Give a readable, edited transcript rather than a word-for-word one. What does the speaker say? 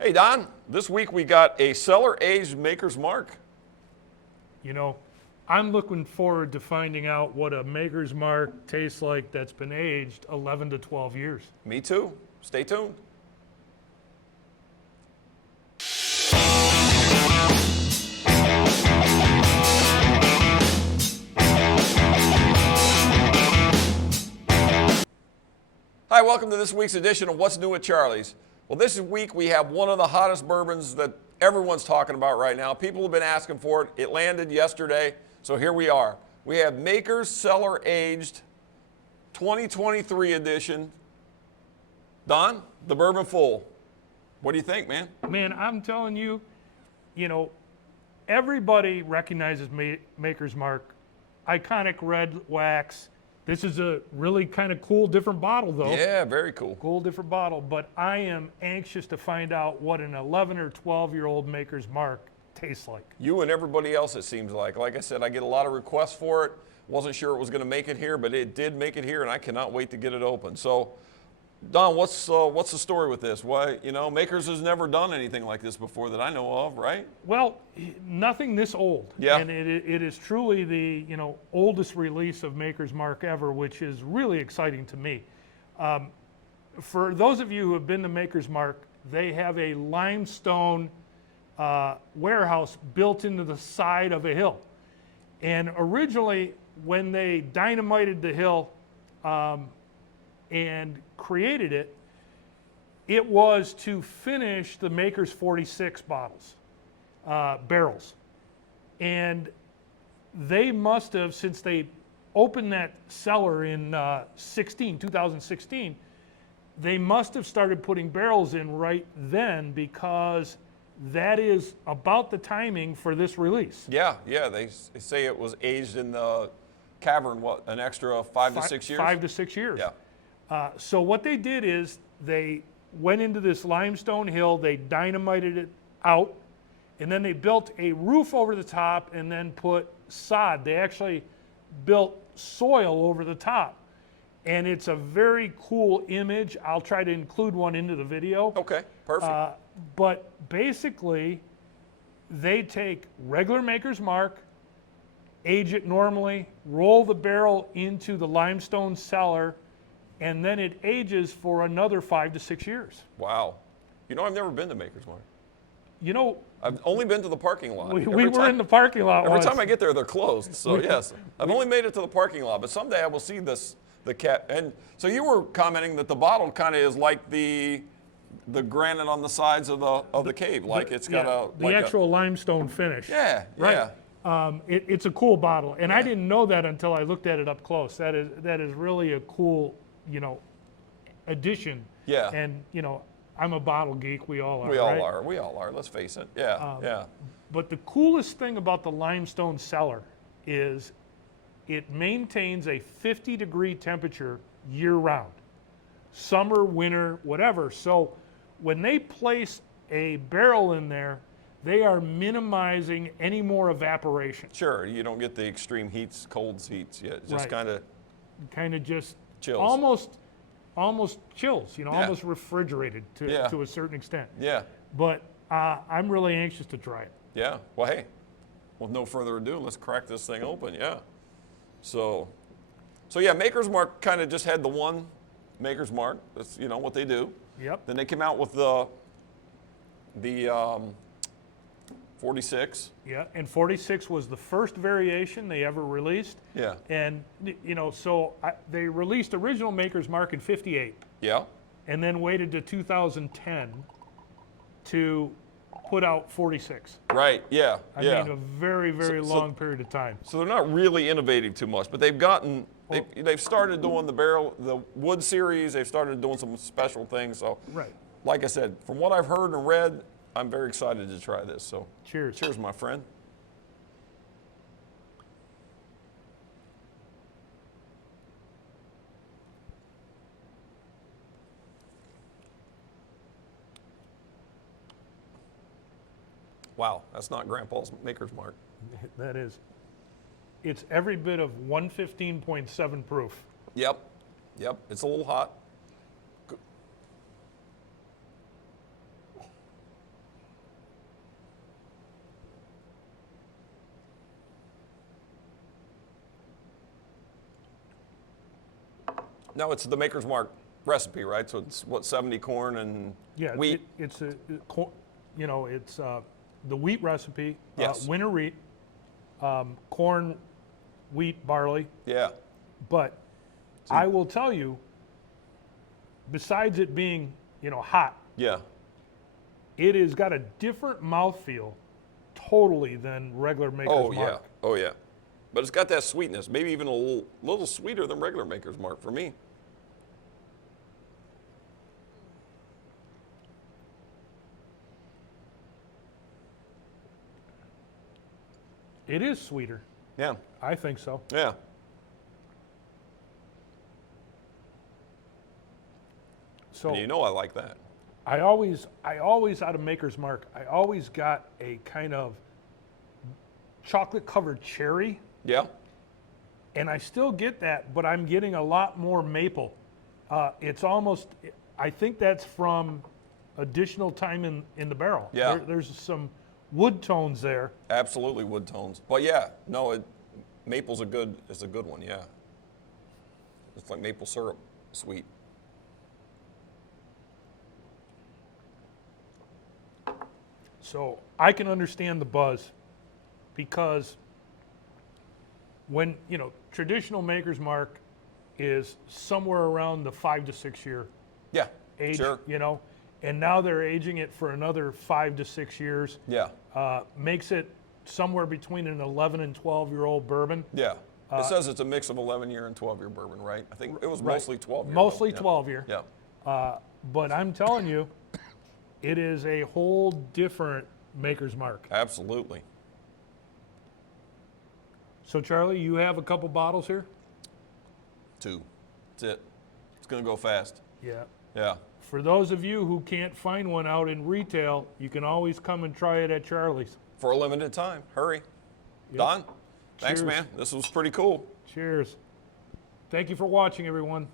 Hey, Don, this week we got a Cellar Aged Maker's Mark. You know, I'm looking forward to finding out what a Maker's Mark tastes like that's been aged 11 to 12 years. Me too. Stay tuned. Hi, welcome to this week's edition of What's New at Charlie's. Well, this week we have one of the hottest bourbons that everyone's talking about right now. People have been asking for it. It landed yesterday, so here we are. We have Maker's Cellar Aged 2023 edition. Don, the Bourbon Full. What do you think, man? Man, I'm telling you, everybody recognizes Maker's Mark. Iconic red wax. This is a really kind of cool, different bottle, though. Yeah, very cool. Cool, different bottle. But I am anxious to find out what an 11 or 12-year-old Maker's Mark tastes like. You and everybody else, it seems like. Like I said, I get a lot of requests for it. Wasn't sure it was going to make it here, but it did make it here, and I cannot wait to get it open. So, Don, what's the story with this? Why, Makers has never done anything like this before that I know of, right? Well, nothing this old. Yeah. And it is truly the oldest release of Maker's Mark ever, which is really exciting to me. For those of you who have been to Maker's Mark, they have a limestone warehouse built into the side of a hill. And originally, when they dynamited the hill and created it, it was to finish the Maker's 46 barrels. And they must have, since they opened that cellar in 2016, they must have started putting barrels in right then, because that is about the timing for this release. Yeah. They say it was aged in the cavern, an extra 5 to 6 years? 5 to 6 years. Yeah. So what they did is they went into this limestone hill, they dynamited it out, and then they built a roof over the top and then put sod. They actually built soil over the top. And it's a very cool image. I'll try to include one into the video. Okay, perfect. But basically, they take regular Maker's Mark, age it normally, roll the barrel into the limestone cellar, and then it ages for another 5 to 6 years. Wow. I've never been to Maker's Mark. I've only been to the parking lot. We were in the parking lot Every once. time I get there, they're closed. So yes, I've only made it to the parking lot, but someday I will see the cat. And so you were commenting that the bottle kind of is like the granite on the sides of the cave, like it's got the actual limestone finish. Yeah, right. Yeah. It's a cool bottle, and I didn't know that until I looked at it up close. That is really a cool, addition. Yeah. And I'm a bottle geek. We all are. We all are. Let's face it. Yeah. Yeah. But the coolest thing about the limestone cellar is it maintains a 50-degree temperature year-round, summer, winter, whatever. So when they place a barrel in there, they are minimizing any more evaporation. Sure, you don't get the extreme heats, cold heats yet. Just kind of just chills. Almost chills, almost refrigerated to a certain extent. Yeah. But I'm really anxious to try it. Yeah. Well, hey, with no further ado, let's crack this thing open. Yeah. So yeah, Maker's Mark kind of just had the one Maker's Mark. That's what they do. Yep. Then they came out with the 46. Yeah, and 46 was the first variation they ever released. Yeah. And they released original Maker's Mark in 58. Yeah. And then waited to 2010 to put out 46. Right. Yeah. I mean, a very, very long period of time. So they're not really innovating too much, but they've started doing the wood series. They've started doing some special things. So, right. Like I said, from what I've heard and read, I'm very excited to try this. So, cheers. Cheers, my friend. Wow, that's not Grandpa's Maker's Mark. That is. It's every bit of 115.7 proof. Yep. It's a little hot. No, it's the Maker's Mark recipe, right? So it's what, 70 corn and Yeah, wheat? it's it's the wheat recipe, Yes. winter wheat, corn, wheat, barley. Yeah. But I will tell you, besides it being, hot, Yeah. it has got a different mouthfeel totally than regular Maker's Oh, Mark. yeah. Oh, yeah. But it's got that sweetness, maybe even a little sweeter than regular Maker's Mark for me. It is sweeter. Yeah. I think so. Yeah. So And you know I like that. I always out of Maker's Mark, I always got a kind of chocolate covered cherry, Yeah. and I still get that, but I'm getting a lot more maple. It's almost, I think that's from additional time in the barrel. Yeah. There's some wood tones there. Absolutely wood tones. But yeah, no, maple's a good one, yeah. It's like maple syrup, sweet. So I can understand the buzz because when, traditional Maker's Mark is somewhere around the 5 to 6 year Yeah. age, Sure. and now they're aging it for another 5 to 6 years. Yeah. Makes it somewhere between an 11 and 12-year-old bourbon. Yeah. It says it's a mix of 11-year and 12-year bourbon, right? I think it was Right. mostly 12-year. Mostly though. 12-year. Yeah. But I'm telling you, it is a whole different Maker's Mark. Absolutely. So Charlie, you have a couple bottles here? 2. That's it. It's going to go fast. Yeah. Yeah. For those of you who can't find one out in retail, you can always come and try it at Charlie's. For a limited time. Hurry. Yep. Don, thanks, Cheers. man. This was pretty cool. Cheers. Thank you for watching, everyone.